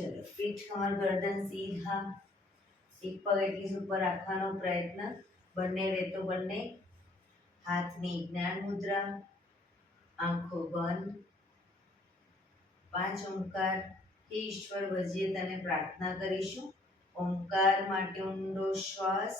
ચલો, પીઠ કમર ગરદન સીધા, એક પગ એટલી ઉપર રાખવાનો પ્રયત્ન, બંને રેતો બંને, હાથની જ્ઞાન મુદ્રા, આંખો બંધ, 5 ઓમકાર હે ઈશ્વર ભજીએ તને પ્રાર્થના કરીશું. ઓમકાર માટે ઊંડો શ્વાસ.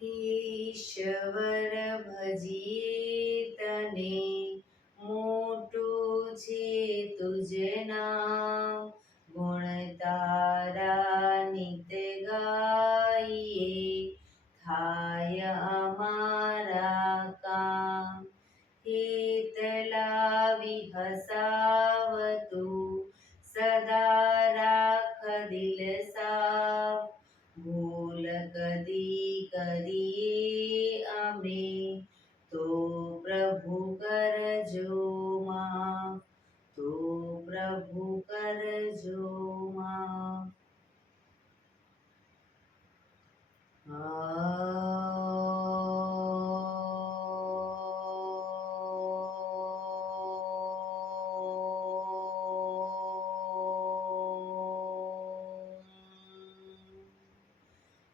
ઈશ્વર ભજીએ તને મોટું છે તુજ નામ, ગુણ તારા નિત ગાઈએ થાય અમારા કામ. હેત લાવી હસાવતું સદા રાખ દિલ સાફ, ભૂલ કદી કરીએ અમે તો પ્રભુ કરજો માફ, તો પ્રભુ કરજો માફ.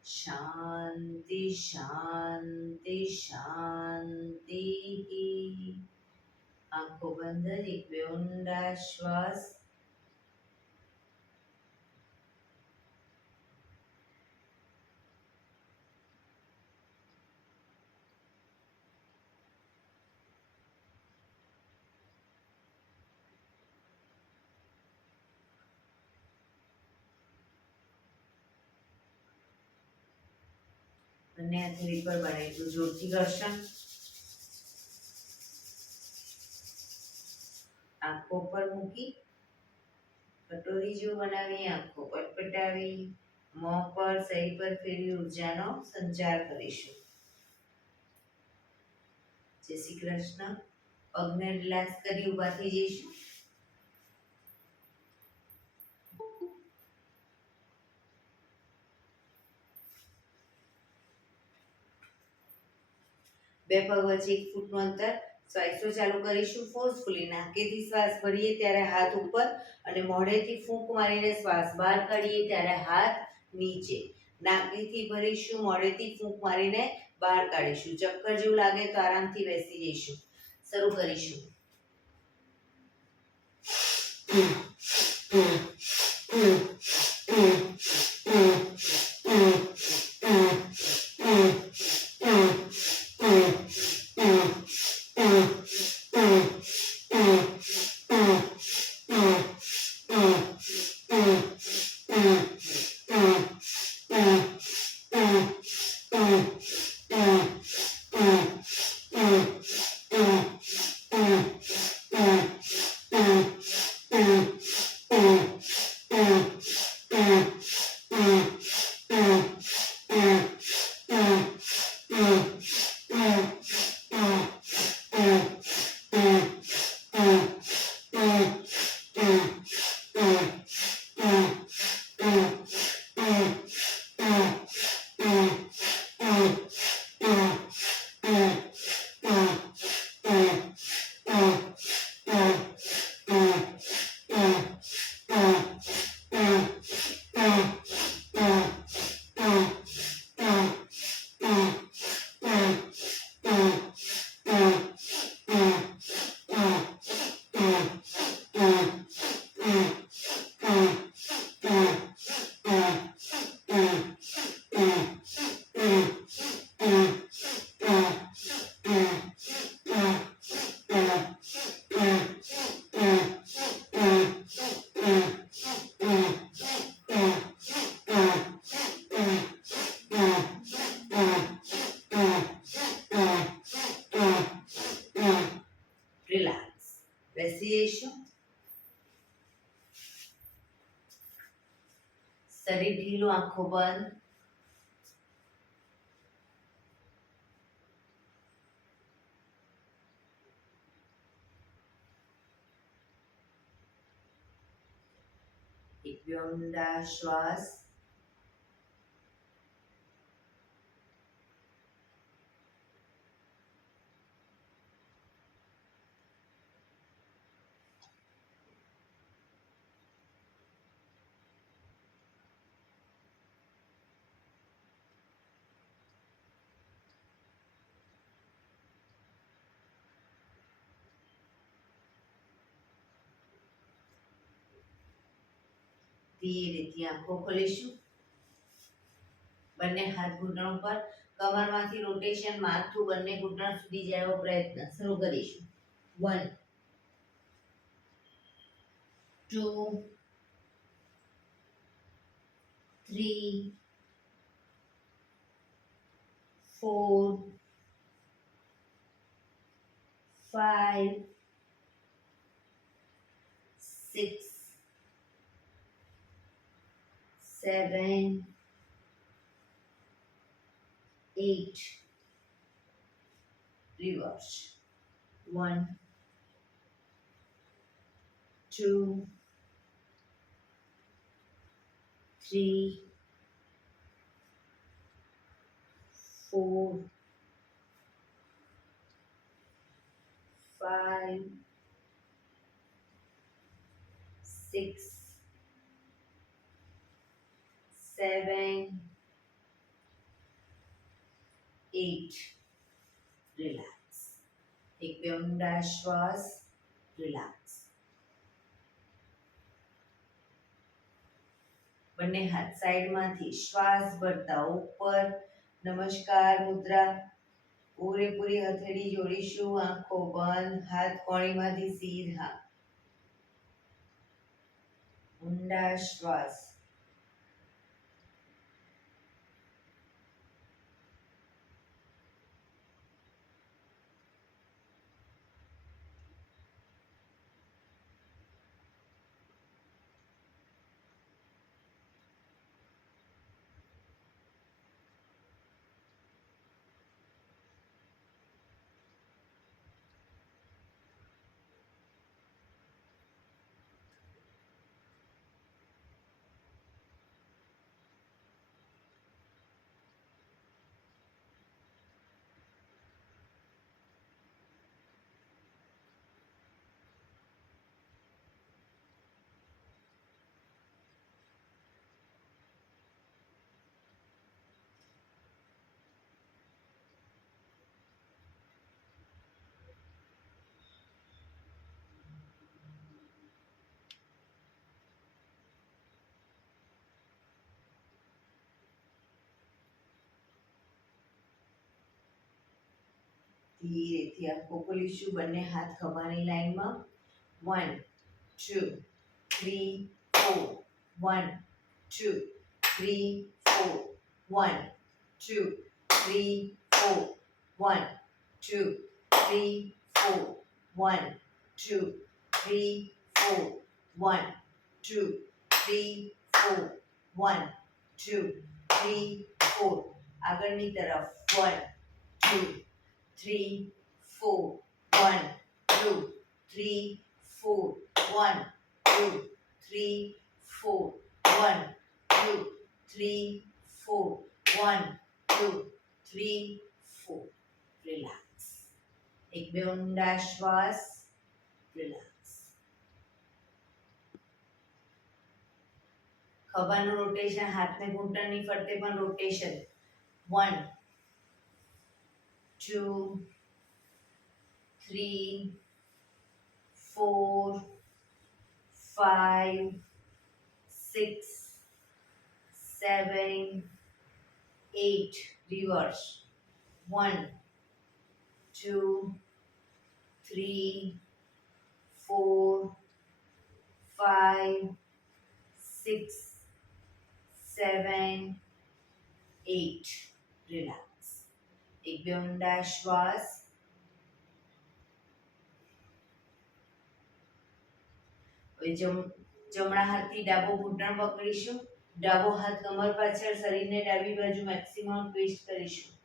શાંતિ શાંતિ શાંતિ. આંખો બંધ, એક બે ઊંડા શ્વાસ. બંને હાથની પર બનાવીશું જોરથી ઘર્ષણ. આંખો પર મૂકી કટોરી જેવું બનાવી આંખો પટપટાવી મોં પર શરીર પર ફેરવી ઉર્જાનો સંચાર કરીશું. જય શ્રી કૃષ્ણ. પગને રિલેક્સ કરી ઊભા થઈ જઈશું. બે પગ વચ્ચે 1 ફૂટનું અંતર. શ્વાસો ચાલુ કરીશું ફોર્સફુલી. નાકેથી શ્વાસ ભરીએ ત્યારે હાથ ઉપર અને મોઢેથી ફૂંક મારીને શ્વાસ બહાર કાઢીએ ત્યારે હાથ નીચે. નાકેથી ભરીશું, મોઢેથી ફૂંક મારીને બહાર કાઢીશું. ચક્કર જેવું લાગે તો આરામથી બેસી જઈશું. શરૂ કરીશું. શરીર ઢીલું, આંખો બંધ. એક બે ઊંડા શ્વાસ. ધીરેથી આંખો ખોલીશું. બંને હાથ ઘૂંટણ પર, કમરમાંથી રોટેશન, માથું બંને ઘૂંટણ સુધી જાય એવો પ્રયત્ન. શરૂ કરીશું. 1 2 3 4 5 6 7 8. Reverse. 1 2 3 4 5 6 7 8. Relax. એક બે ઊંડા શ્વાસ. રિલેક્સ. બંને હાથ સાઈડમાંથી શ્વાસ ભરતા ઉપર. નમસ્કાર મુદ્રા. પૂરેપૂરી હથેળી જોડીશું. આંખો બંધ. હાથ કોણીમાંથી સીધા. ઊંડા શ્વાસ. ધીરેથી આંખો ખોલીશું. બંને હાથ ખભાની લાઈનમાં. 1 2 3 4 1 2 3 4 1 2 3 4 1 2 3 4 1 2 3 4 1 2 3 4 1 2 3 4. આગળની તરફ. 1 2 3 4 1 2 3 4 1 2 3 4 1 2 3 4 1 2 3 4. રિલેક્સ. એક બે ઊંડા શ્વાસ. રિલેક્સ. ખભાનું રોટેશન, હાથને ઘૂંટણની ફરતે પણ રોટેશન. 1 2 3 4 5 6 7 8. Reverse. 1 2 3 4 5 6 7 8. Relax. એક બે ઊંડા શ્વાસ. હવે જમણા હાથથી ડાબો ઘૂંટણ પકડીશું. ડાબો હાથ કમર પાછળ, શરીરને ડાબી બાજુ મેક્સિમમ ટ્વિસ્ટ કરીશું.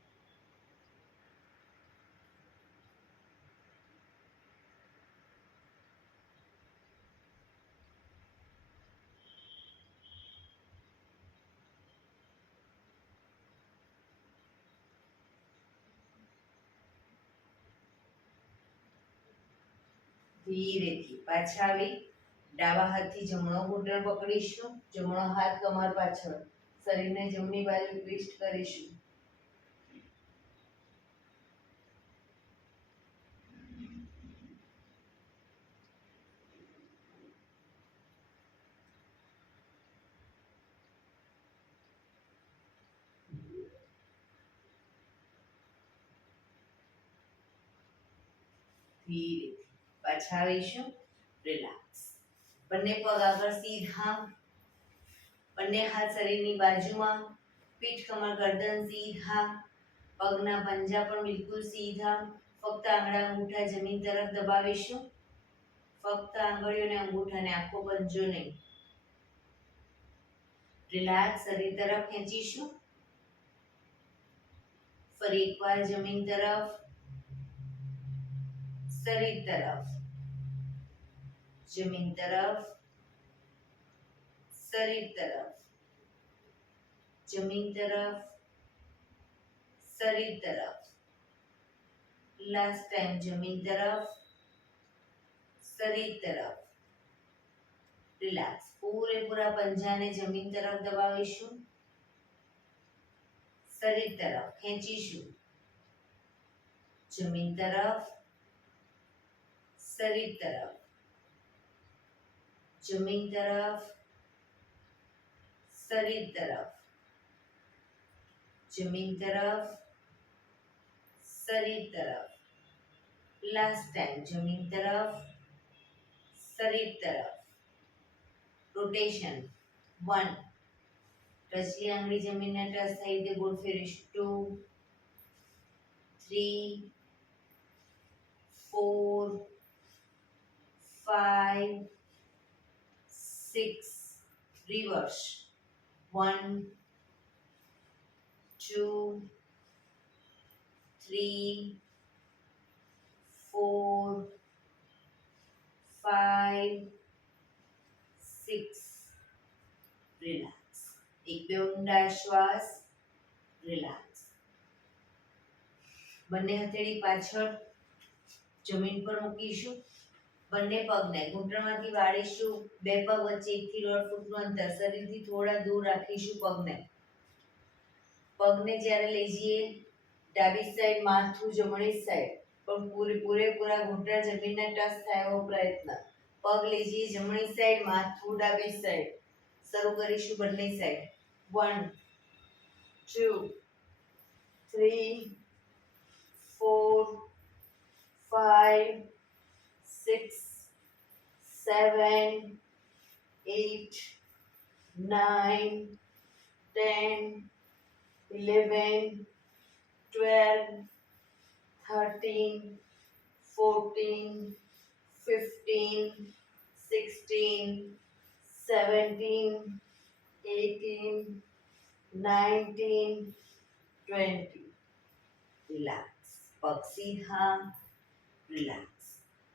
ધીરેથી પાછા આવી ડાબા હાથથી જમણો ઘૂંટણ પકડીશું, જમણો હાથ કમર પાછળ, શરીરને જમણી બાજુ ટ્વિસ્ટ કરીશું. ધીરેથી પાછા આવીશું. રિલેક્સ. બંને પગ આગળ સીધા, બંને હાથ શરીરની બાજુમાં, પીઠ કમર ગરદન સીધા, પગના પંજા પણ બિલકુલ સીધા. ફક્ત આંગળા અંગૂઠા જમીન તરફ દબાવીશું. ફક્ત આંગળીઓને અંગૂઠાને આખો પંજો નહીં. રિલેક્સ. શરીર તરફ ખેંચીશું. ફરી એકવાર જમીન તરફ, શરીર તરફ, જમીન તરફ, શરીર તરફ, જમીન તરફ, શરીર તરફ. લાસ્ટ ટાઈમ જમીન તરફ, શરીર તરફ. રિલેક્સ. પૂરેપૂરા પંજાને જમીન તરફ દબાવીશું. શરીર તરફ ખેંચીશું. જમીન તરફ, શરીર તરફ, જમીન તરફ, શરીર તરફ, જમીન તરફ, શરીર તરફ. લાસ્ટ ટાઈમ જમીન તરફ, શરીર તરફ. રોટેશન 1. ટચલી આંગળી જમીનને ટચ થઈ રીતે ગોળ ફેરીશું. 2, 3, 4, 5, 6. રિવર્સ. 1, 2, 3, 4, 5, 6. રિલેક્સ. એક બે ઊંડા શ્વાસ. રિલેક્સ. બંને હથેળી પાછળ જમીન પર મૂકીશું. બંને પગને ઘૂંટણમાંથી વાળીશું. બે પગ વચ્ચે 1 થી 1.5 ફૂટનું અંતર, શરીરથી થોડા દૂર રાખીશું પગને. પગને જ્યારે લઈ જઈએ ડાબી સાઈડ, માથું જમણી સાઈડ, પણ પૂરેપૂરા ઘૂંટણ જમીનને ટચ થાય એવો પ્રયત્ન. પગ લઈ જઈએ જમણી સાઈડ, માથું ડાબી સાઈડ. શરૂ કરીશું બંને સાઈડ. 1, 2, 3, 4, 5, 6, 7, 8, 9, 10, 11, 12, 13, 14, 15, 16, 17, 18, 19, 20. રિલેક્સ. પગ સીધા. રિલેક્સ.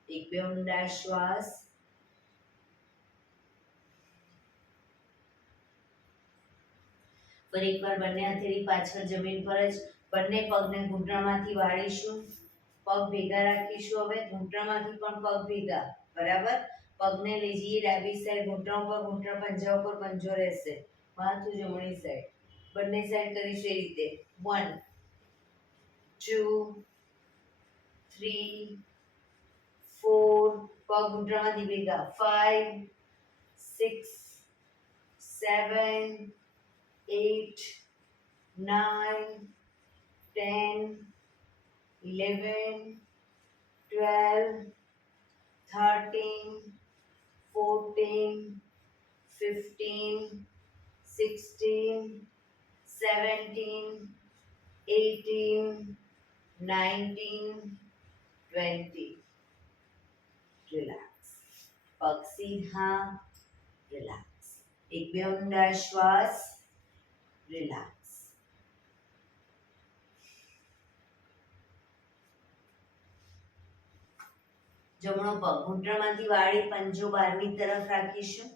એક બે ઊંડા શ્વાસ. ફરી એકવાર બંને હથેળી પાછળ જમીન પર જ, બંને પગને ઘૂંટણમાંથી વાળીશું. પગ ભેગા રાખીશું. હવે ઘૂંટણમાંથી પણ પગ ભેગા. બરાબર. પગને લઈ જઈએ ડાબી સાઈડ, ઘૂંટણ પર, ઘૂંટણ પંજા ઉપર પંજો રહેશે. માથું જમણી સાઈડ. બંને સાઈડ કરીશું એ રીતે. 1, 2, 3, 4. પગ ઘૂંટણમાંથી ભેગા. 5, 6, 7, 8, 9, 10, 11, 12, 13, 14, 15, 16, 17, 18, 19, 20. રિલેક્સ. પગ સીધા. રિલેક્સ. એક બે ઊંડા શ્વાસ, રિલેક્સ. જમણો પગ ઘૂંટણમાંથી વાળી પંજો બહારની તરફ રાખીશું.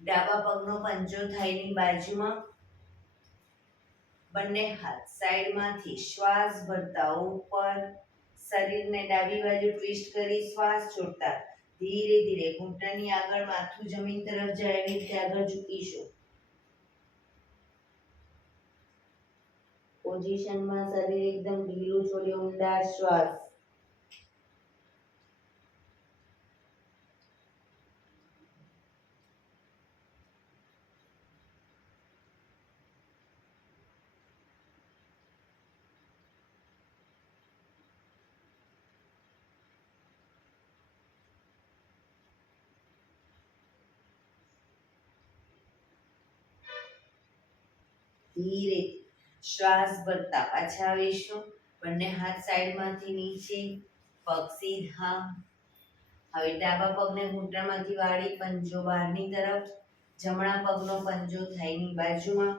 ડાબા પગનો પંજો થાઈની બાજુમાં. બંને હાથ સાઈડમાંથી શ્વાસ ભરતા ઉપર. શરીરને ડાબી બાજુ ટ્વિસ્ટ કરી શ્વાસ છોડતા ધીરે ધીરે ઘૂંટણની આગળ માથું જમીન તરફ જાય એવી રીતે આગળ ઝૂકીશું. પોઝિશનમાં શરીર એકદમ ઢીલું છોડી ઊંડા શ્વાસ. ધીરે શ્વાસ ભરતા પાછા આવીશું. બંને હાથ સાઈડમાંથી નીચે, પગ સીધા. હવે ડાબા પગને ઘૂંટણમાંથી વાળી પંજો બહારની તરફ. જમણા પગનો પંજો થાઈની બાજુમાં.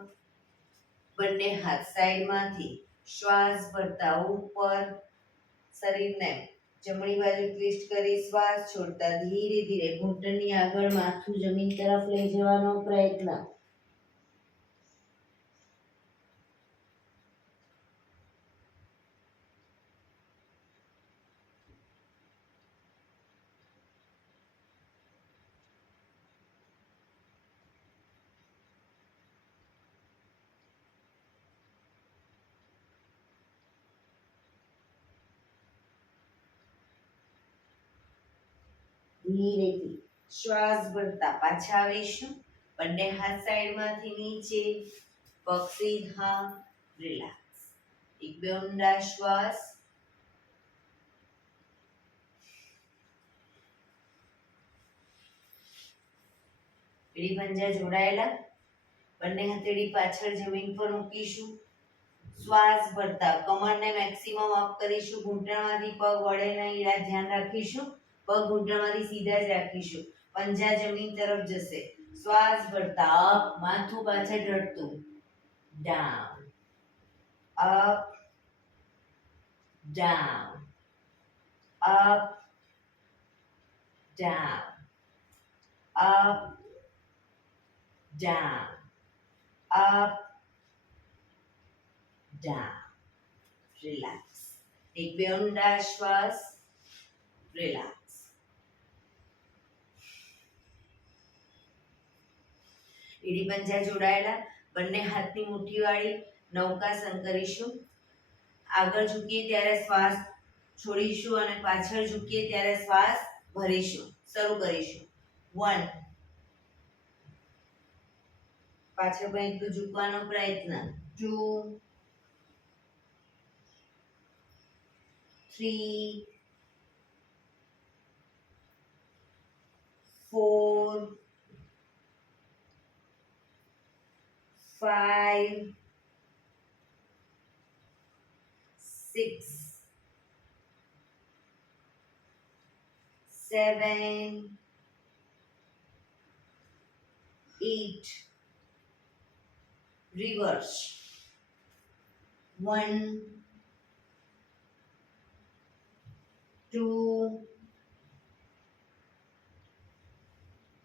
બંને હાથ સાઈડમાંથી શ્વાસ ભરતા ઉપર. શરીરને જમણી બાજુ ટ્વિસ્ટ કરી શ્વાસ છોડતા ધીરે ધીરે ઘૂંટણની આગળ માથું જમીન તરફ લઈ જવાનો પ્રયત્ન. ધીરેથી શ્વાસ ભરતા પાછા આવીશું. બંને હાથ સાઈડમાંથી નીચે, પગ સીધા, રિલેક્સ. એક બે ઊંડા શ્વાસ. એડી પંજા જોડાયેલા. બંને હથેળી પાછળ જમીન પર મૂકીશું. શ્વાસ ભરતા કમરને મેક્સિમમ અપ કરીશું. ઘૂંટણમાંથી પગ વળે નહીં એના ધ્યાન રાખીશું. પગ ઘૂંટણમાંથી સીધા જ રાખીશું. પંજા જમીન તરફ જશે. શ્વાસ ભરતા અપ, માથું પાછળ ઢળતું. Down, up, down, up, down, up, down, up, down. Relax. એક બે ઊંડા શ્વાસ. રિલેક્સ. એડી પંજા જોડાયેલા. બંને હાથની મુઠ્ઠી વાળી નૌકાસન કરીશું. આગળ ઝૂકીએ ત્યારે શ્વાસ છોડીશું અને પાછળ ઝૂકીએ ત્યારે શ્વાસ ભરીશું. શરૂ કરીશું. 1. પાછળ પણ એટલું ઝૂકવાનો પ્રયત્ન. 2, 3, 4, 5, 6, 7, 8. Reverse. 1, 2,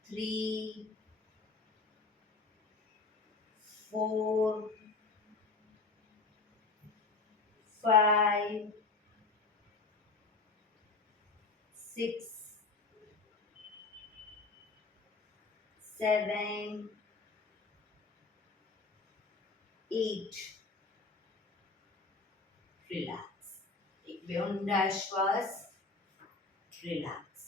3, 4, 5, 6, 7, 8. રિલેક્સ. એક બે ઊંડા શ્વાસ. રિલેક્સ.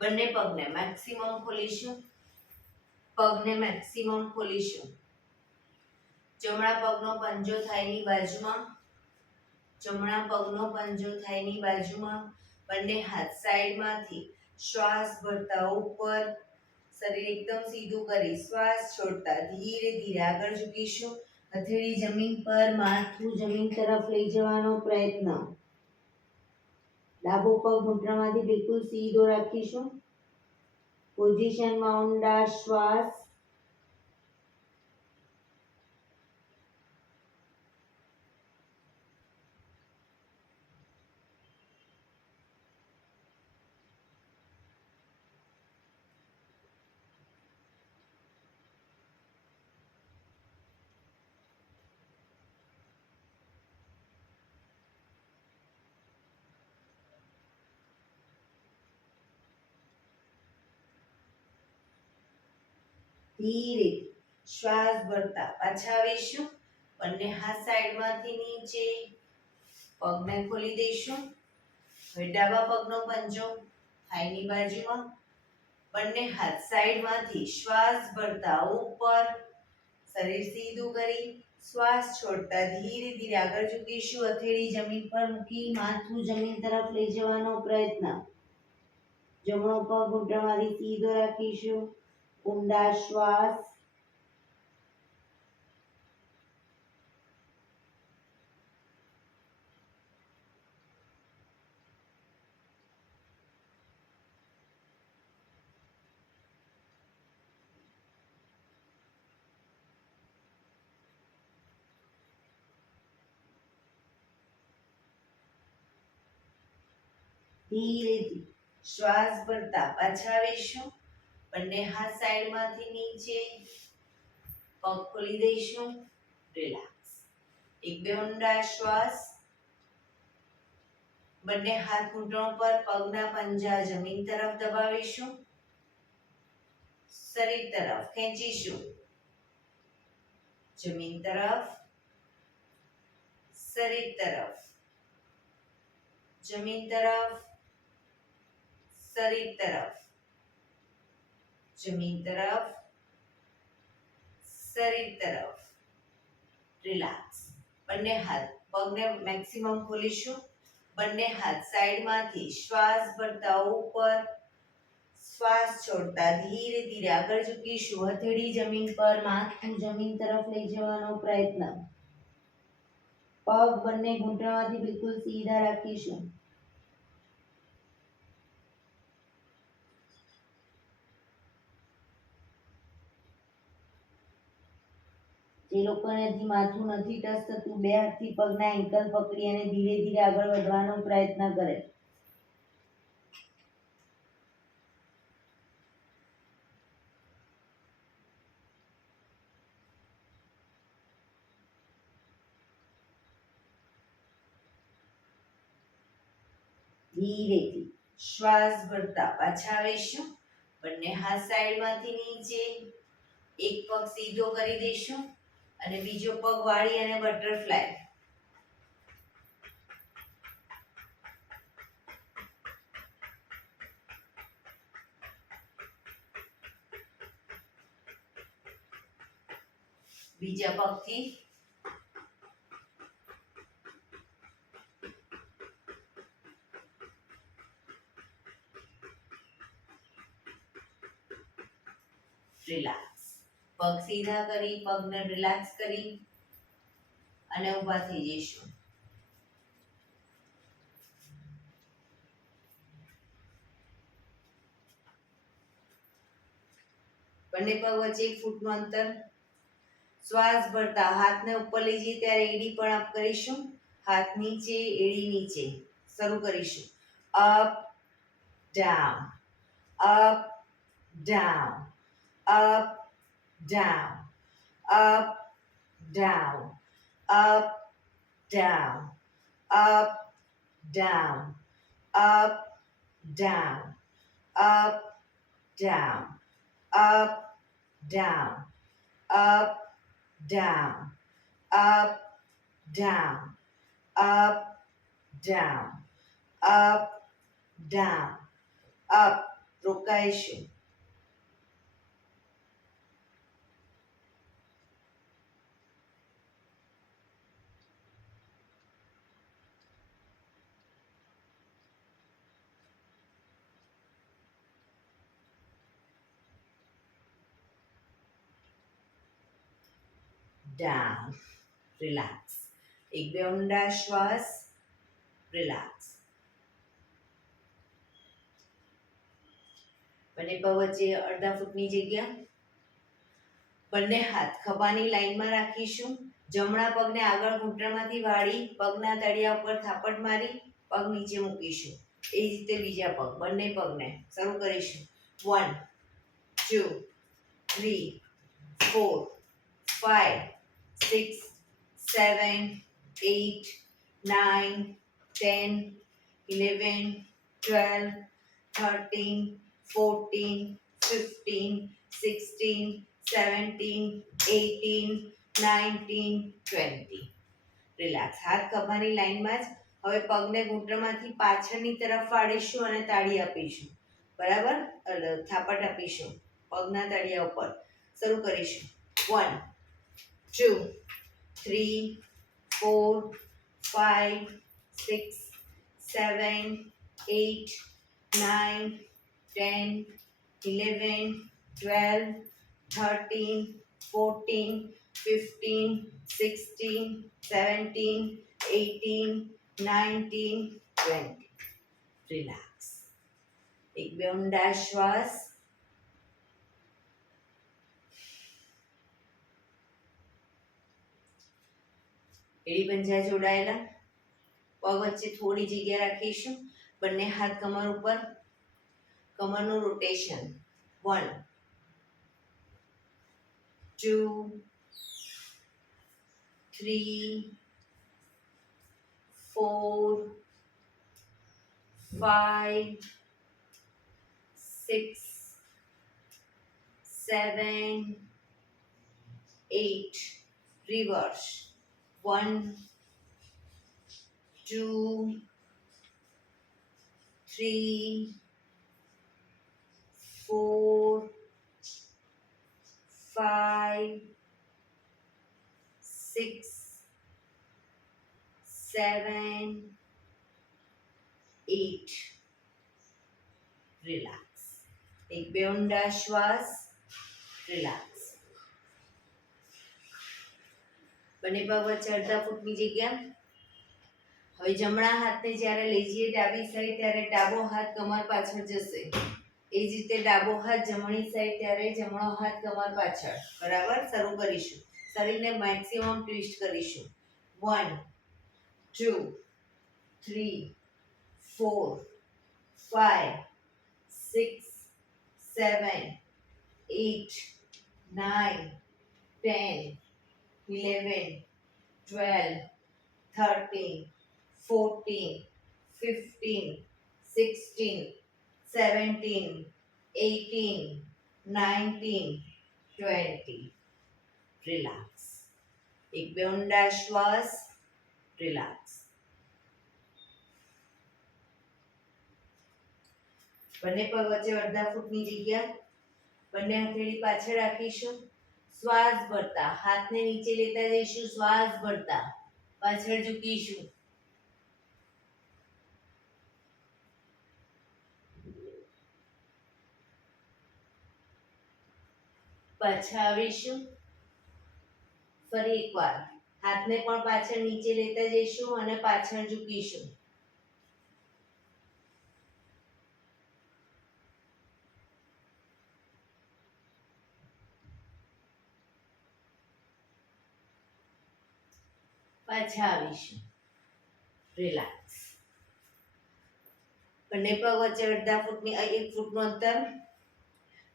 બંને પગને મેક્સિમમ ખોલીશું. પગને મેક્સિમમ ખોલીશું. જમણા પગનો પંજો થાઈની બાજુમાં. જમણા પગનો પંજો થાઈની બાજુમાં. બંને હાથ સાઈડમાંથી શ્વાસ ભરતા ઉપર. શરીર એકદમ સીધું કરી શ્વાસ છોડતા ધીરે ધીરે આગળ ઝૂકીશું. હથેળી જમીન પર, માથું જમીન તરફ લઈ જવાનો પ્રયત્ન. ડાબો પગ ઘૂંટણમાંથી બિલકુલ સીધો રાખીશું. પોઝિશનમાં ઊંડા શ્વાસ. ધીરે શ્વાસ ભરતા પાછા આવીશું. બંને હાથ સાઈડમાંથી નીચે. પગને ખોલી દઈશું. હવે ડાબા પગનો પંજો થાઈની બાજુમાં. બંને હાથ સાઈડમાંથી શ્વાસ ભરતા ઉપર. શરીર સીધું કરી શ્વાસ છોડતા ધીરે ધીરે આગળ ઝૂકીશું. હથેળી જમીન પર મૂકી માથું જમીન તરફ લઈ જવાનો પ્રયત્ન. જમણો પગ ઘૂંટણમાંથી સીધો રાખીશું. ઊંડા શ્વાસ. ધીરેથી શ્વાસ ભરતા પાછા આવીશું. બંને હાથ સાઈડમાંથી નીચે. પગ ખોલી દઈશું. રિલેક્સ. એક બે ઊંડા શ્વાસ. બંને હાથ ઘૂંટણો પર, પગના પંજા જમીન તરફ દબાવીશું. શરીર તરફ ખેંચીશું. જમીન તરફ, શરીર તરફ, જમીન તરફ, શરીર તરફ, જમીન તરફ, શરીર તરફ. રિલેક્સ. બંને હાથ પગને મેક્સિમમ ખોલીશું. બંને હાથ સાઈડમાંથી શ્વાસ ભરતા ઉપર. શ્વાસ છોડતા ધીરે ધીરે આગળ ઝૂકીશું. હથેળી જમીન પર, માથું જમીન તરફ લઈ જવાનો પ્રયત્ન. પગ બંને ઘૂંટણમાંથી બિલકુલ સીધા રાખીશું. જે લોકોને હજી માથું નથી ટચ થતું, બે હાથથી પગના એન્કલ પકડી અને ધીરે ધીરે આગળ વધવાનો પ્રયત્ન કરે. ધીરેથી શ્વાસ ભરતા પાછા આવીશું. બંને હાથ સાઈડમાંથી નીચે. એક પગ સીધો કરી દઈશું અને બીજો પગ વાળી અને બટરફ્લાય. બીજા પગથી રિલેક્સ. પગ સીધા કરી, પગને રિલેક્સ કરી અને ઊભા થઈ જઈશું. બંને પગ વચ્ચે 1 ફૂટનું અંતર. શ્વાસ ભરતા હાથને ઉપર લઈ જઈએ ત્યારે એડી પણ અપ કરીશું. હાથ નીચે, એડી નીચે. શરૂ કરીશું. Up down, up down, up down, up down, up down, up down, up down, up down, up, down, up, down, up, down, up, down, up, down, up. રોકાઈશું. down, relax. એક બે ઊંડા શ્વાસ. રિલેક્સ. બંને પગ વચ્ચે અડધા ફૂટની જગ્યા. બંને હાથ ખભાની લાઈનમાં રાખીશું. જમણા પગને આગળ ઘૂંટણમાંથી વાળી પગના તળિયા ઉપર થાપટ મારી પગ નીચે મૂકીશું. એ જ રીતે બીજા પગ, બંને પગને શરૂ કરીશું. 1 2 3 4 5 6 7 8 9 10 11 12 13 14 15 16 17 18 19 20. રિલેક્સ. હાથ ખભાની લાઈનમાં જ. હવે પગને ઘૂંટણમાંથી પાછળની તરફ વાળીશું અને તાળી આપીશું. બરાબર, થાપટ આપીશું પગના તળિયા ઉપર. શરૂ કરીશું. 1 2 3 4 5 6 7 8 9 10 11 12 13 14 15 16 17 18 19 20. રિલેક્સ. એક બે ઊંડા શ્વાસ. એડી પંજા જોડાયેલા. પગ વચ્ચે થોડી જગ્યા રાખીશું. બંને હાથ કમર ઉપર. કમરનું રોટેશન. 1 2 3 4 5 6 7 8. Reverse. 1 2 3 4 5 6 7 8. રિલેક્સ. એક બે ઊંડા શ્વાસ. રિલેક્સ. બંને પગ વચ્ચે અડધા ફૂટની જગ્યા. હવે જમણા હાથને જ્યારે લઈ જઈએ ડાબી સાઈડ ત્યારે ડાબો હાથ કમર પાછળ જશે. એ જ રીતે ડાબો હાથ જમણી સાઈડ ત્યારે જમણો હાથ કમર પાછળ. બરાબર, શરૂ કરીશું. શરીરને મેક્સિમમ ટ્વિસ્ટ કરીશું. 1 2 3 4 5 6 7 8 9 10 11 12 13 14 15 16 17 18 19 20. રિલેક્સ. એક બે ઊંડા શ્વાસ. રિલેક્સ. બંને પગ વચ્ચે અડધા ફૂટની જગ્યા. બંને હથેળી પાછળ રાખીશું. શ્વાસ ભરતા હાથને નીચે લેતા જઈશું. શ્વાસ ભરતા પાછળ ઝૂકીશું. પાછા આવીશું. ફરી એકવાર હાથને પણ પાછળ નીચે લેતા જઈશું અને પાછળ ઝૂકીશું. પાછા આવીશું. રિલેક્સ. બંને પગ વચ્ચે અડધા ફૂટની 1 ફૂટનું અંતર.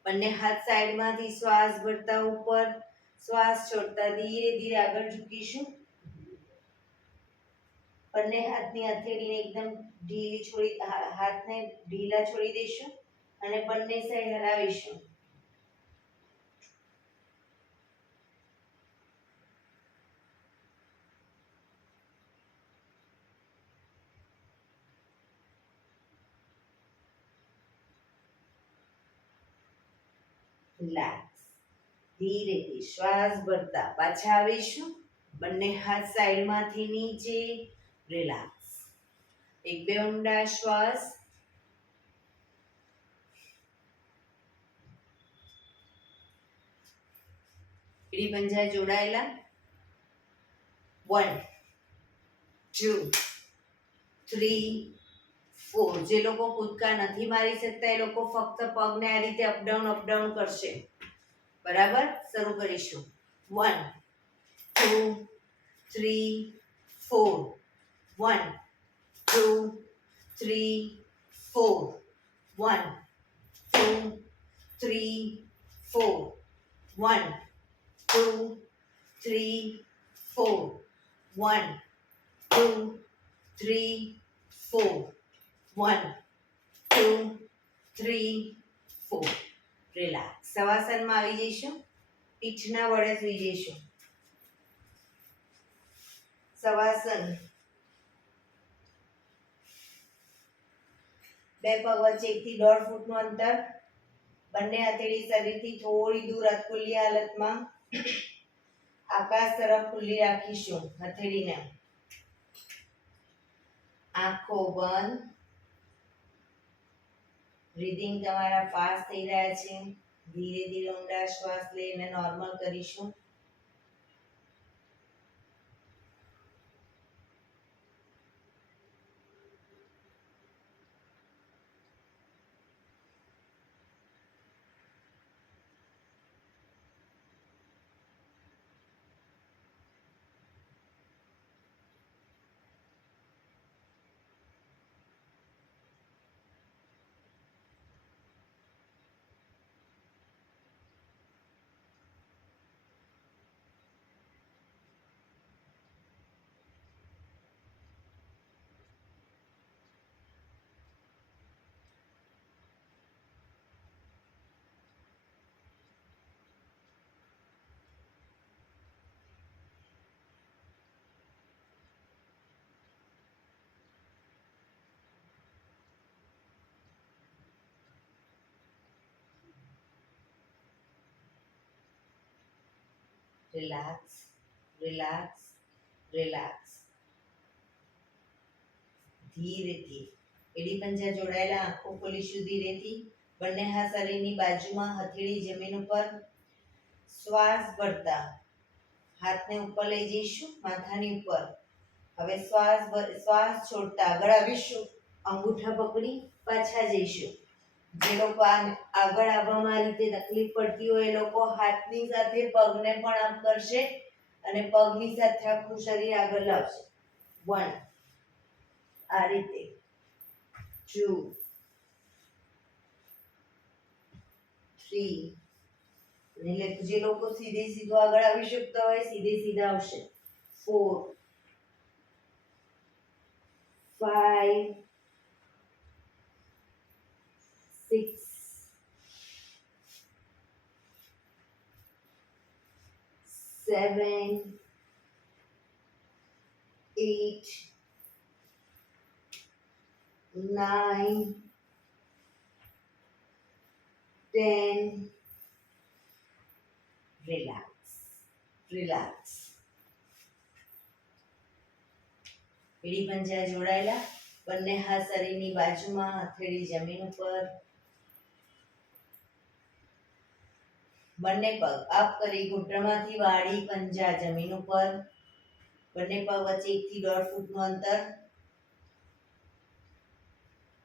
બંને હાથ સાઈડમાંથી શ્વાસ ભરતા ઉપર. શ્વાસ છોડતા ધીરે ધીરે આગળ ઝૂકીશું. બંને હાથની હથેળીને એકદમ ઢીલી છોડી હાથને ઢીલા છોડી દઈશું અને બંને સાઈડ હલાવીશું. રિલેક્સ. ધીરેથી શ્વાસ ભરતા પાછા આવીશું. બંને હાથ સાઈડમાંથી નીચે. રિલેક્સ. એક બે ઊંડા શ્વાસ. એડી પંજા જોડાયેલા. 1 2 3 4. જે લોકો કૂદકા નથી મારી શકતા એ લોકો ફક્ત પગને આ રીતે અપડાઉન કરશે. બરાબર, શરૂ કરીશું. 1 2 3 4. 1 2 3 4. 1 2 3 4. 1 2 3 4. 1 2 3 4. 1 2 3 4. રિલેક્સ. શવાસનમાં આવી જઈશું. પીઠના વડે સૂઈ જઈશું. શવાસન. બે પગ વચ્ચે 1 થી 1.5 ફૂટનું અંતર. બંને હથેળી શરીરથી થોડી દૂર અધખુલ્લી હાલતમાં આકાશ તરફ ખુલ્લી રાખીશું. હથેળીને આંખો બંધ. બ્રીધિંગ તમારા ફાસ્ટ થઈ રહ્યા છે. ધીરે ધીરે ઊંડા શ્વાસ લઈને નોર્મલ કરીશું. Relax, relax, relax. ધીરેથી એડી પંજા જોડાયેલા. આંખો ખોલીશું ધીરેથી. બંને હાથ શરીરની બાજુમાં, હથેળી જમીન ઉપર. શ્વાસ ભરતા હાથને ઉપર લઈ જઈશું, માથાની ઉપર. હવે શ્વાસ છોડતા આગળ આવીશું. અંગૂઠા પકડી પાછા જઈશું. જે લોકો આગળ આવવામાં આ રીતે તકલીફ પડતી હોય એ લોકો હાથની સાથે પગને પણ આમ કરશે અને પગની સાથે આખું શરીર આગળ લાવશે. 1 આ રીતે. 2 3. એટલે જે લોકો સીધે સીધો આગળ આવી શકતા હોય સીધે સીધા આવશે. 4 5 6 7 8 9 10. Relax, relax. એડી પંજા જોડાયેલા. બંને હાથ શરીરની બાજુમાં, હથેળી જમીન ઉપર. બંને પગ અપ કરી ઘૂંટણમાંથી વાળી પંજા જમીન ઉપર. બંને પગ વચ્ચે 1 થી 1.5 ફૂટનું અંતર.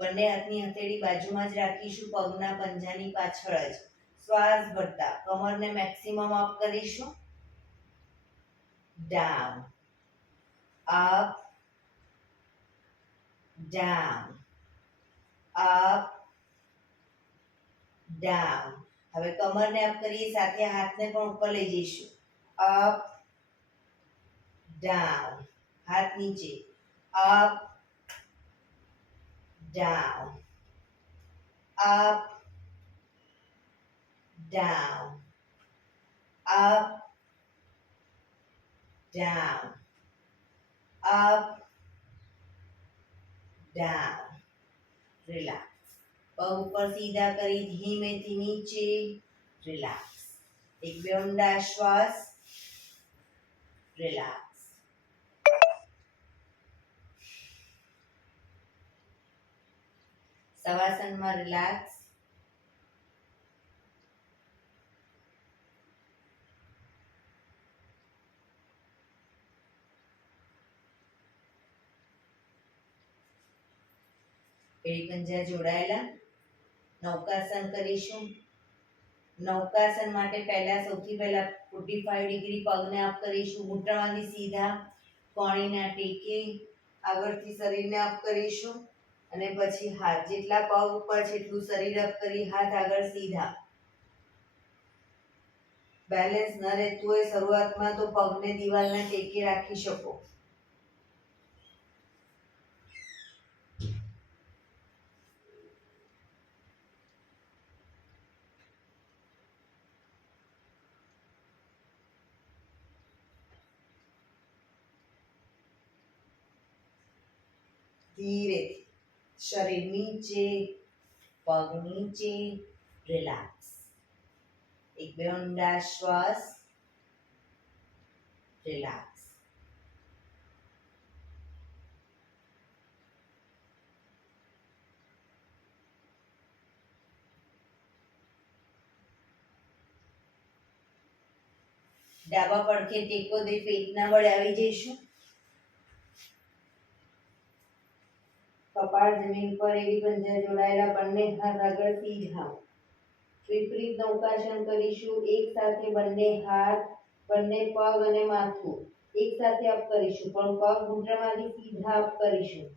બંને હાથની હથેળી બાજુમાં જ રાખીશું, પગના પંજાની પાછળ જ. શ્વાસ ભરતા કમરને મેક્સિમમ અપ કરીશું. Down, up, down, up, down. હવે કમરને અપ કરીએ, સાથે હાથને પણ ઉપર લઈ જઈશું. Up, down. હાથ નીચે. Up, down, up, down, up, down, up, down. Relax. પગ ઉપર સીધા કરી ધીમેથી નીચે. રિલેક્સ. એક બે ઊંડા શ્વાસ. રિલેક્સ. શવાસનમાં રિલેક્સ. એડી પંજા જોડાયેલા. નૌકાસન કરીશું. નૌકાસન માટે સૌથી પહેલા 45 ડિગ્રી પગને અપ કરીશું. ઘૂંટણમાંથી સીધા કોણીના ટેકે આગળથી શરીરને અપ કરીશું અને પછી હાથ જેટલા પગ ઉપર છે એટલું શરીર અપ કરી હાથ આગળ સીધા. બેલેન્સ ન રહેતું હોય શરૂઆતમાં તો પગને દિવાલના ટેકે રાખી શકો. ધીરેથી શરીર નીચે, પગ નીચે, રિલેક્સ. એક બે ઊંડા શ્વાસ, રિલેક્સ. ડાબા પડખે ટેકો દે પેટના બળે આવી જઈશું. કપાળ જમીન પર એડી પંજા જોડાયેલા, બંને હાથ આગળ સીધા. વિપરીત નૌકાસન કરીશું. એક સાથે બંને હાથ, બંને પગ અને માથું એક સાથે અપ કરીશું, પણ પગ ઘૂંટણમાંથી સીધા અપ કરીશું.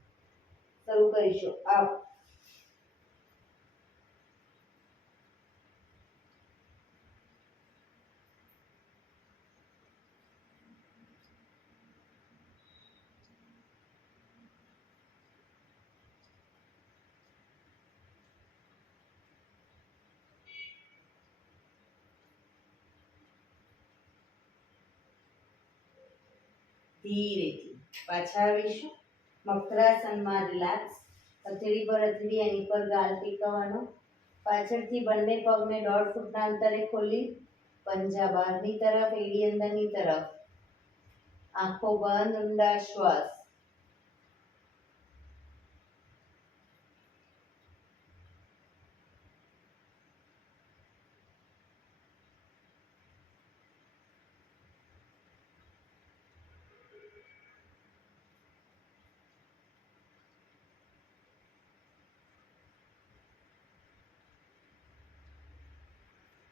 શરૂ કરીશું. અપ, ધીરેથી પાછા આવીશું. મકરાસનમાં રિલેક્સ. હથેળી પર હથેળી, એની પર ગાલ ટેકવવાનો. પાછળથી બંને પગને 1.5 ફૂટના અંતરે ખોલી પંજા બહારની તરફ, એડી અંદરની તરફ. આંખો બંધ, ઊંડા શ્વાસ.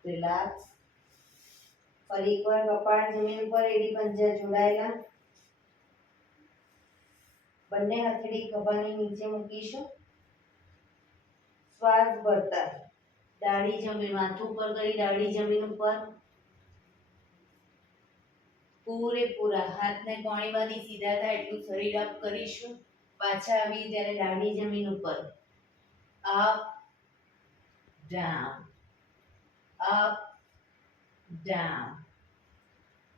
રિલેક્સ. ફરી એકવાર કપાળ જમીન પર, એડી પંજા જોડાયેલા. બંને હથેળી ખભાની નીચે મૂકીશું. શ્વાસ ભરતા દાઢી જમીન, માથું ઉપર કરી દાઢી જમીન ઉપર. પૂરેપૂરા હાથને કોણીમાંથી સીધા થાય એટલું શરીર અપ કરીશું. પાછા આવી ત્યારે દાઢી જમીન ઉપર. Up, down, up, down,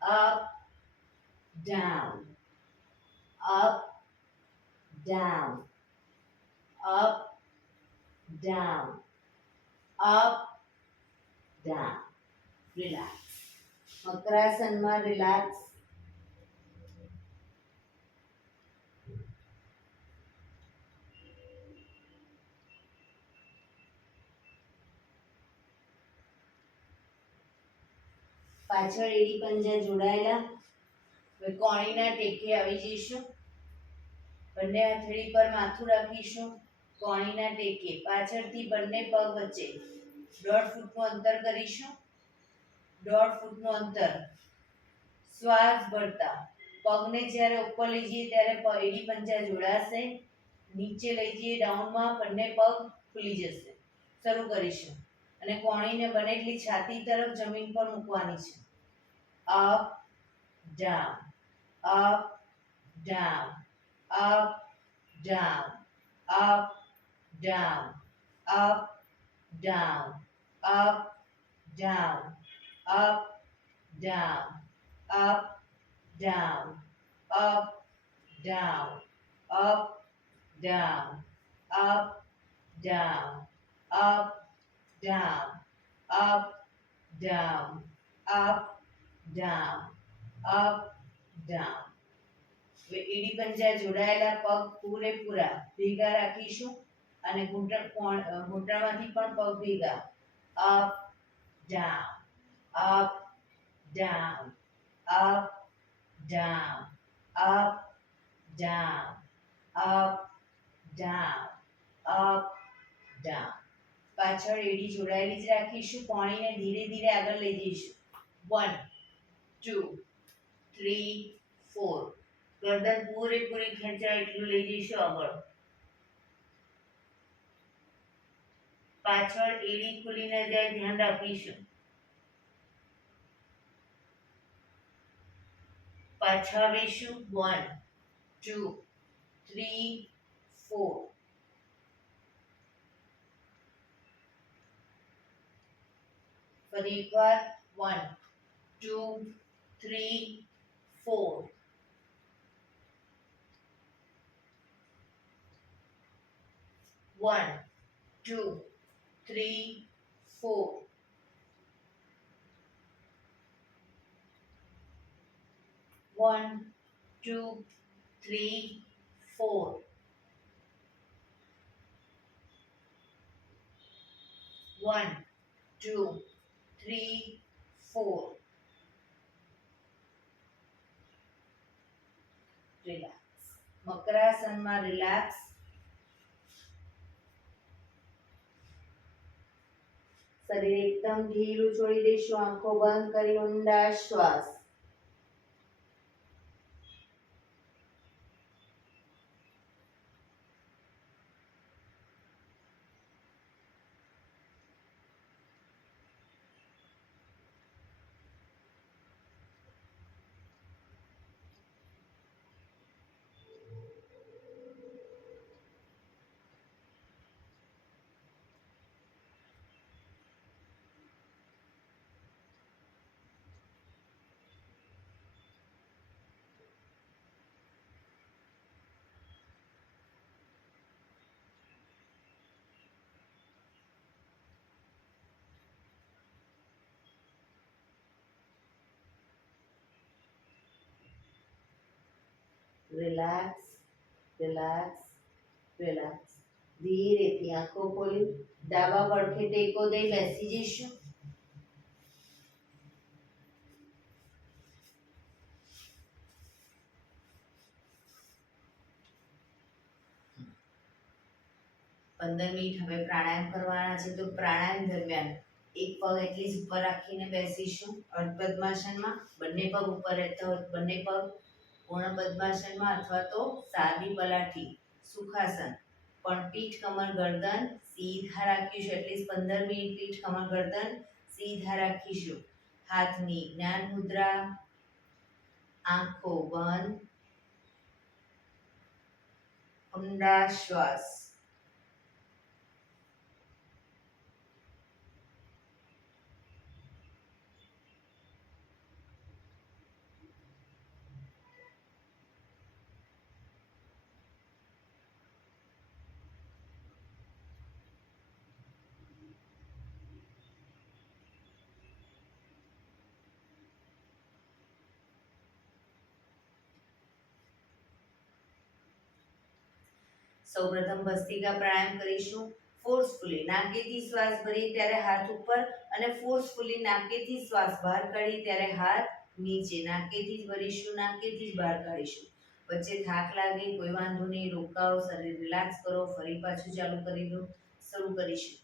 up, down, up, down, up, down, up, down. Relax. મકરાસનમાં રિલેક્સ. પાછળ એડી પંજા જોડાયેલા. હવે કોણીના ટેકે આવી જઈશું. બંને હથેળી પર માથું રાખીશું. કોણીના ટેકે પાછળથી બંને પગ વચ્ચે 1.5 ફૂટનું અંતર કરીશું. 1.5 ફૂટનું અંતર. શ્વાસ ભરતા પગને જ્યારે ઉપર લઈ જઈએ ત્યારે એડી પંજા જોડાશે. નીચે લઈ જઈએ ડાઉનમાં, બંને પગ ખુલી જશે. શરૂ કરીશું અને કોણીને બને એટલી છાતી તરફ જમીન પર મૂકવાની છે. Up, down, up, down, up, down, up, down, up, down, up, down, up, down, up, down, up, down, up, down, up, down, up, down, up, down, up, down, up, down. હવે એડી પંજા જોડાયેલા પગ પૂરેપૂરા ભેગા રાખીશું અને ઘૂંટણમાંથી પણ પગ ભેગા. Up, down, up, down, up, down, up, down, up, down, up down. પાછળ એડી જોડાયેલી જ રાખીશું. પાણીને ધીરે ધીરે આગળ લઈ જઈશું. 1 2 3 4. ગરદન પૂરેપૂરી ખેંચાય એટલું લઈ જઈશું આગળ. પાછળ એડી ખુલી ન જાય ધ્યાન રાખીશું. પાછા આવીશું. 1 2 3 4. ફરી એકવાર 1 2 3 4. 1 2 3 4. 1 2 3 4. 1 2 3 4. રિલેક્સ. મકરાસનમાં રિલેક્સ. શરીર એકદમ ઢીલું છોડી દઈશું. આંખો બંધ કરી ઊંડા શ્વાસ. Relax relax relax. ધીરેથી આંખો ખોલી ડાબા પડખે ટેકો દઈ બેસી જઈશું. પંદર મિનિટ હવે પ્રાણાયામ કરવાના છે. તો પ્રાણાયામ દરમિયાન એક પગ એટલી ઉપર રાખીને બેસીશું અર્ધ પદ્માસનમાં. બંને પગ ઉપર રહેતા હોય બંને પગ પૂર્ણ પદ્માસનમાં અથવા તો સાદી પલાઠી સુખાસન. પણ પીઠ કમર ગરદન સીધા રાખીશું. એટલીસ્ટ 15 મિનિટ પીઠ કમર ગરદન સીધા રાખીશું. હાથની જ્ઞાન મુદ્રા. આંખો બંધ. ઊંડા શ્વાસ. સૌપ્રથમ ભસ્ત્રિકા પ્રાણાયામ કરીશું. ફોર્સફુલી નાકેથી શ્વાસ ભરીએ ત્યારે હાથ ઉપર અને ફોર્સફુલી નાકેથી શ્વાસ બહાર કાઢીએ ત્યારે હાથ નીચે. નાકેથી જ ભરીશું, નાકેથી જ બહાર કાઢીશું. વચ્ચે થાક લાગે કોઈ વાંધો નહીં, રોકાઓ, શરીર રિલેક્સ કરો, ફરી પાછું ચાલુ કરી દો. શરૂ કરીશું.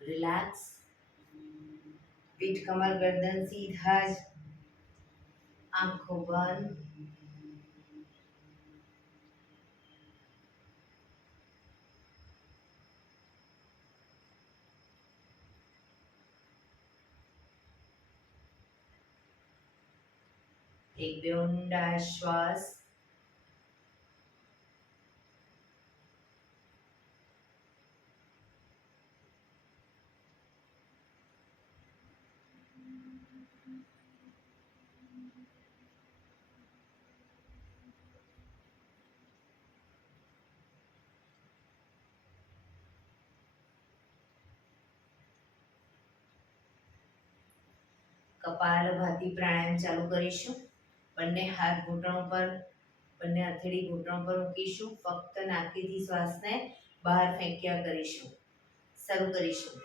રિલેક્સ. પીઠ કમર ગરદન સીધા જ. આંખો બંધ. એક બે ઊંડા શ્વાસ. કપાલભાતી પ્રાણાયામ ચાલુ કરીશું. બંને હાથ ઘૂંટણો પર, બંને હથેળી ઘૂંટણો પર મૂકીશું. ફક્ત નાકેથી શ્વાસને બહાર ફેંક્યા કરીશું. શરૂ કરીશું.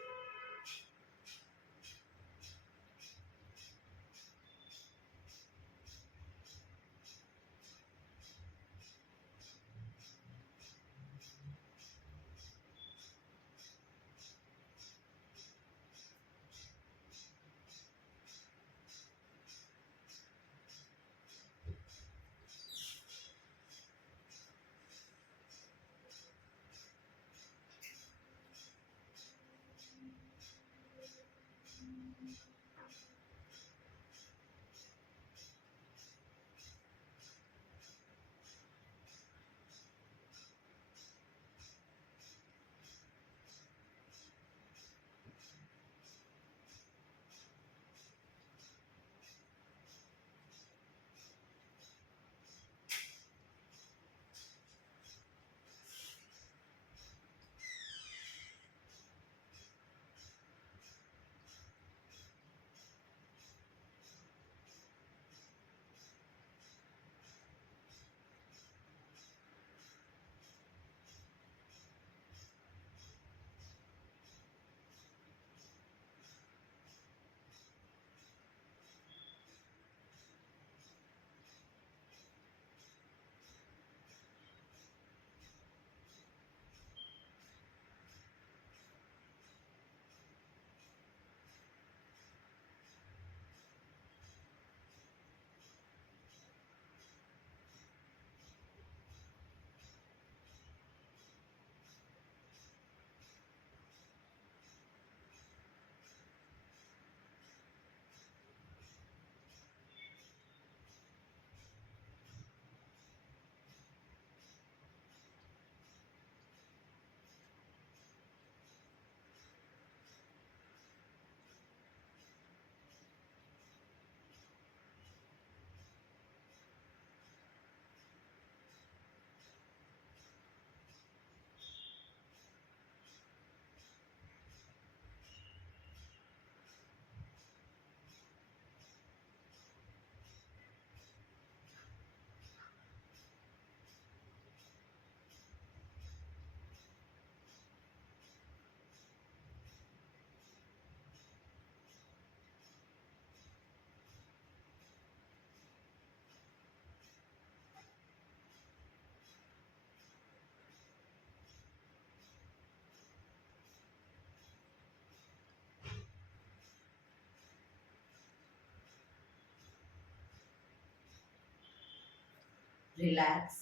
રિલેક્સ.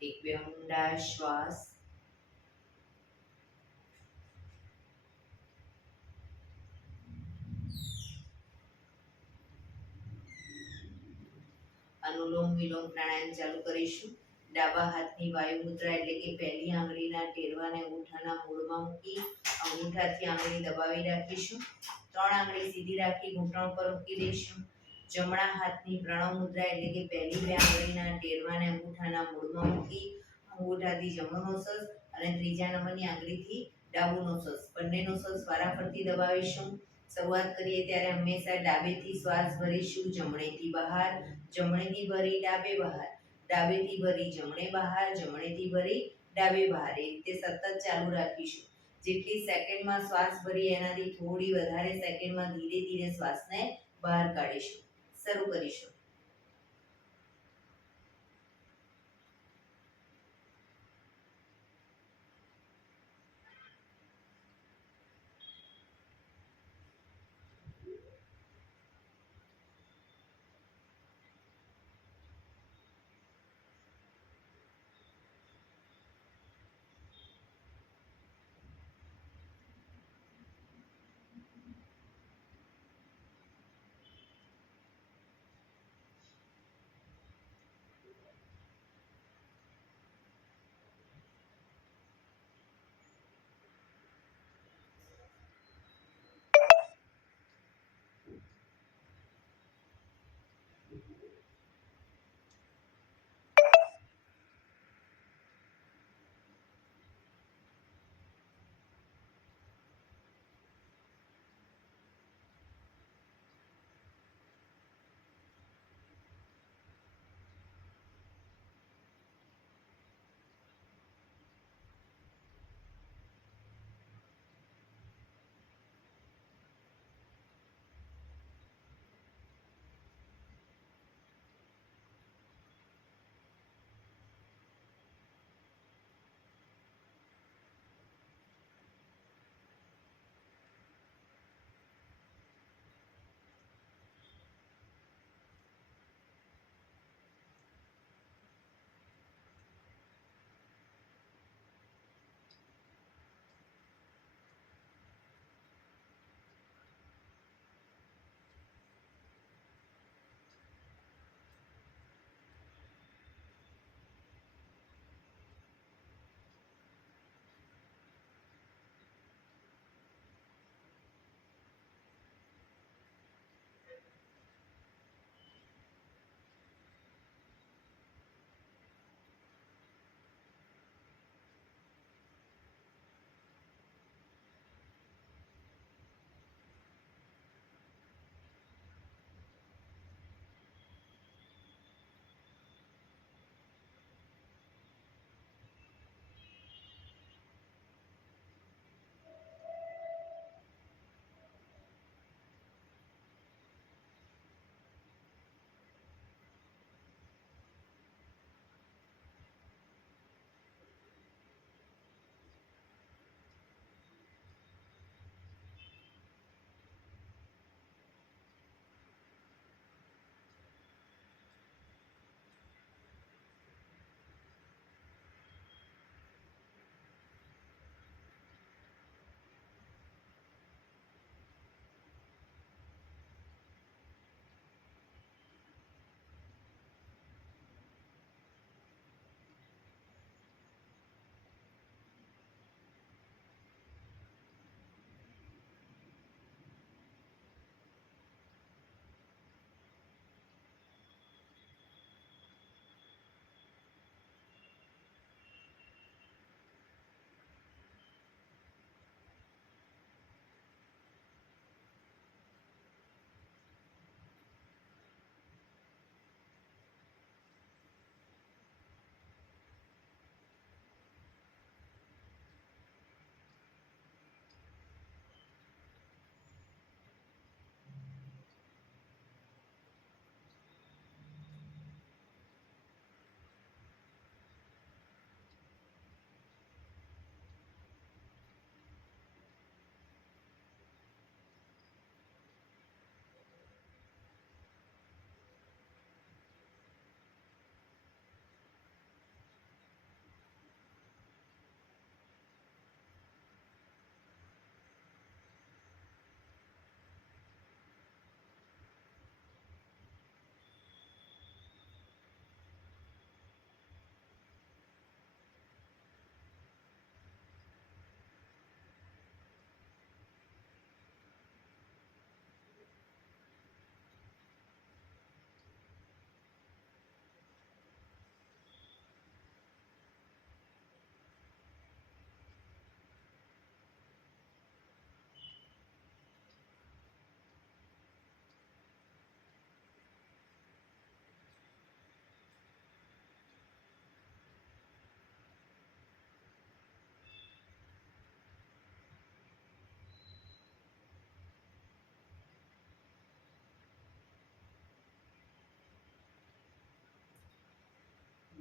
એક બે ઊંડા શ્વાસ. અનુલોમ વિલોમ પ્રાણાયામ ચાલુ કરીશું. ડાબા હાથની વાયુ મુદ્રા એટલે કે પહેલી આંગળીના ટેરવાને અંગૂઠાના મૂળમાં મૂકી અંગૂઠાથી આંગળી દબાવી રાખીશું. 3 આંગળી સીધી રાખી ઘૂંટણ પર મૂકી દઈશું. જમણા હાથની પ્રણવ મુદ્રા એટલે કે પહેલી 2 આંગળીના ટેરવાને અંગૂઠાના મૂળમાં મૂકી અંગૂઠાથી જમણો નોસસ અને ત્રીજા નંબરની આંગળીથી ડાબુ નોસસ બંને નોસસ વારાફરતી દબાવીશું. શરૂઆત કરીએ ત્યારે હંમેશા ડાબેથી શ્વાસ ભરીશું, જમણેથી બહાર, જમણેથી ભરી ડાબે બહાર, ડાબેથી ભરી જમણે બહાર, જમણેથી ભરી ડાબે બહાર. એ રીતે સતત ચાલુ રાખીશું. જેટલી સેકન્ડમાં શ્વાસ ભરી એનાથી થોડી વધારે સેકન્ડમાં ધીરે ધીરે શ્વાસને બહાર કાઢીશું. શરૂ કરીશું.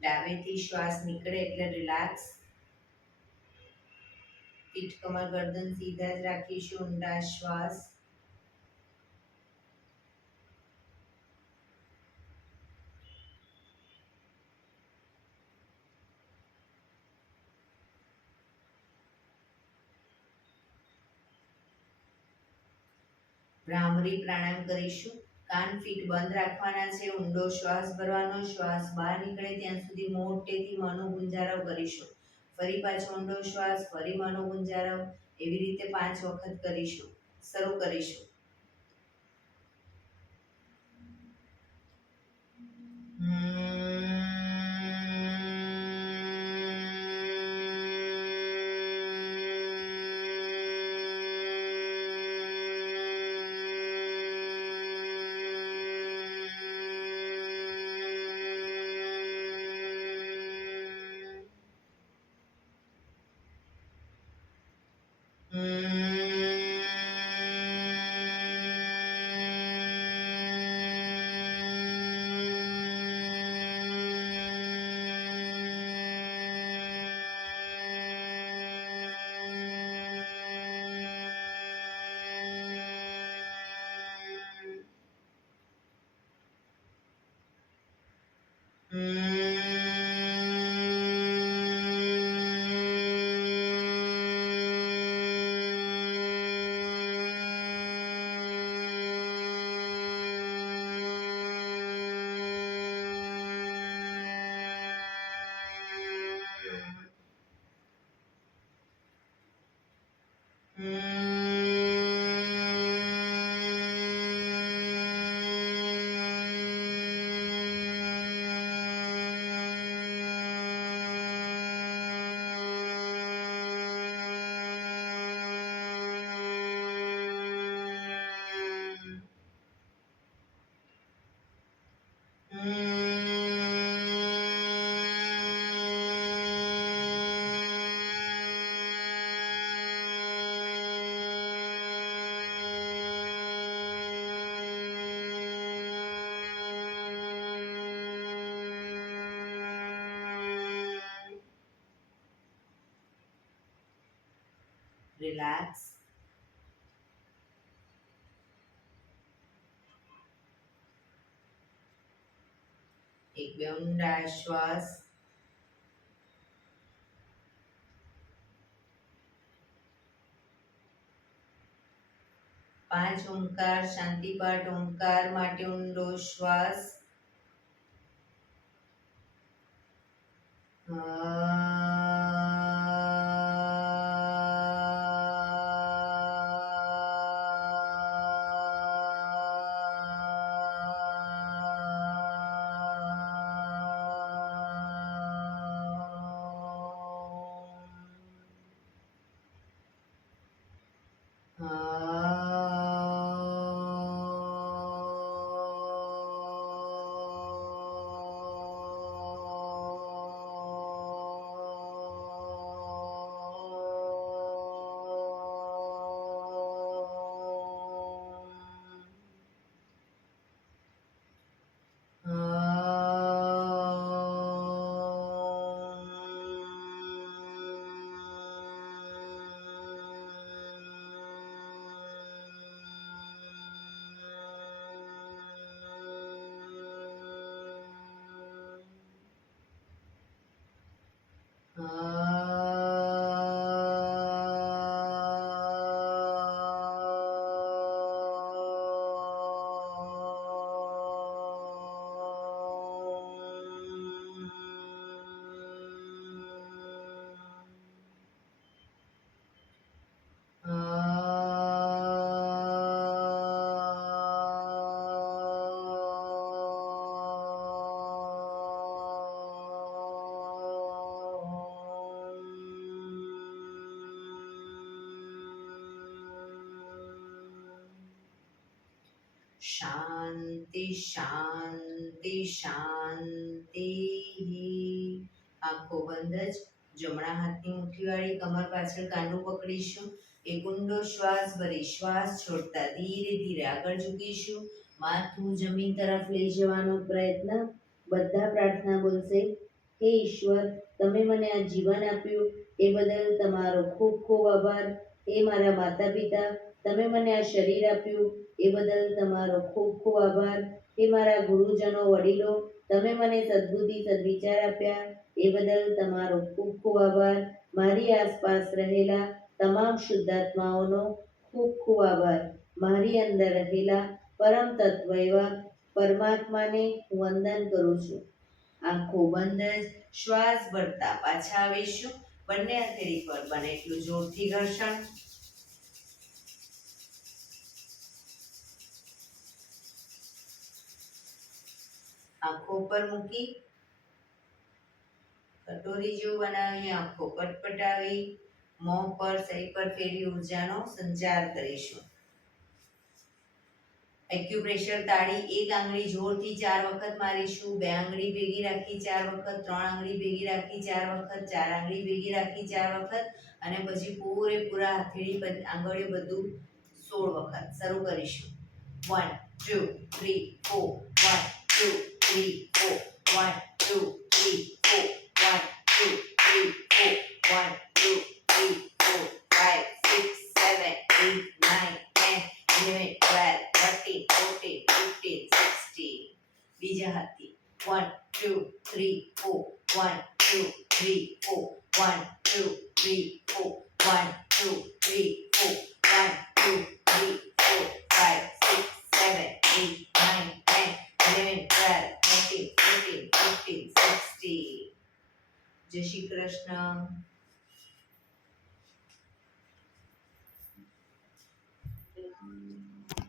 ડાબેથી શ્વાસ નીકળે એટલે રિલેક્સ. પીઠ કમર ગરદન સીધા જ રાખીશું. ઊંડા શ્વાસ. ભ્રામરી પ્રાણાયામ કરીશું. કાન ફીટ બંધ રાખવાના છે. ઊંડો શ્વાસ ભરવાનો. શ્વાસ બહાર નીકળે ત્યાં સુધી મોટેથી મોંનો ગુંજારવ કરીશું. ફરી પાછો ઊંડો શ્વાસ, ફરી મોંનો ગુંજારવ. એવી રીતે 5 વખત કરીશું. શરૂ કરીશું. રિલેક્સ. એક બે ઊંડા શ્વાસ. પાંચ ઓમકાર શાંતિ પાઠ. ઓમકાર માટે ઊંડો શ્વાસ. શાંતિ શાંતિ શાંતિ. આંખો બંધ જ. જમણા હાથની મુઠ્ઠીવાળી કમર પાછળ કાંડું પકડીશું. એક ઊંડો શ્વાસ ભરી શ્વાસ છોડતા ધીરે ધીરે આગળ ઝૂકીશું. માથું જમીન તરફ લઈ જવાનો પ્રયત્ન. બધા પ્રાર્થના બોલશે. હે ઈશ્વર, તમે મને આ જીવન આપ્યું એ બદલ તમારો ખૂબ ખૂબ આભાર. હે મારા માતા પિતા, તમે મને આ શરીર આપ્યું એ બદલ તમારો ખૂબ ખૂબ આભાર. હે મારા ગુરુજનો વડીલો, તમે મને સદ્બુદ્ધિ સદવિચાર આપ્યા એ બદલ તમારો ખૂબ ખૂબ આભાર. મારી આસપાસ રહેલા તમામ શુદ્ધાત્માઓનો ખૂબ ખૂબ આભાર. મારી અંદર રહેલા પરમ તત્વ એવા પરમાત્માને હું વંદન કરું છું. આંખો બંધ જ શ્વાસ ભરતા પાછા આવીશું. બંને હથેળી પર બને એટલું જોરથી ઘર્ષણ. આંખો પર મૂકી કટોરી જેવું બનાવી આંખો પટપટાવી મોં પર શરીર પર ફેરવી ઉર્જાનો સંચાર કરીશું. એક્યુપ્રેશર તાળી એક આંગળી જોરથી 4 વખત મારીશું. 2 આંગળી ભેગી રાખી 4 વખત, 3 આંગળી ભેગી રાખી 4 વખત, 4 આંગળી ભેગી રાખી 4 વખત અને પછી પૂરેપૂરા હથેળી આંગળીઓ બધું 16 વખત. શરૂ કરીશું. 1 2 3 4 1 2 3 4 1 2 3 4 1 2 3 4 1 2 3 4 5 6 7 8 9 10 11 12 13 14 15 16. બીજા હાથથી 1 2 3 4 1 2 3 4 1 2 3 4 1 2 3 4 1 2 3 4 5 6 7 8 9 10 11 12 13 14 15 16. જય શ્રી કૃષ્ણ.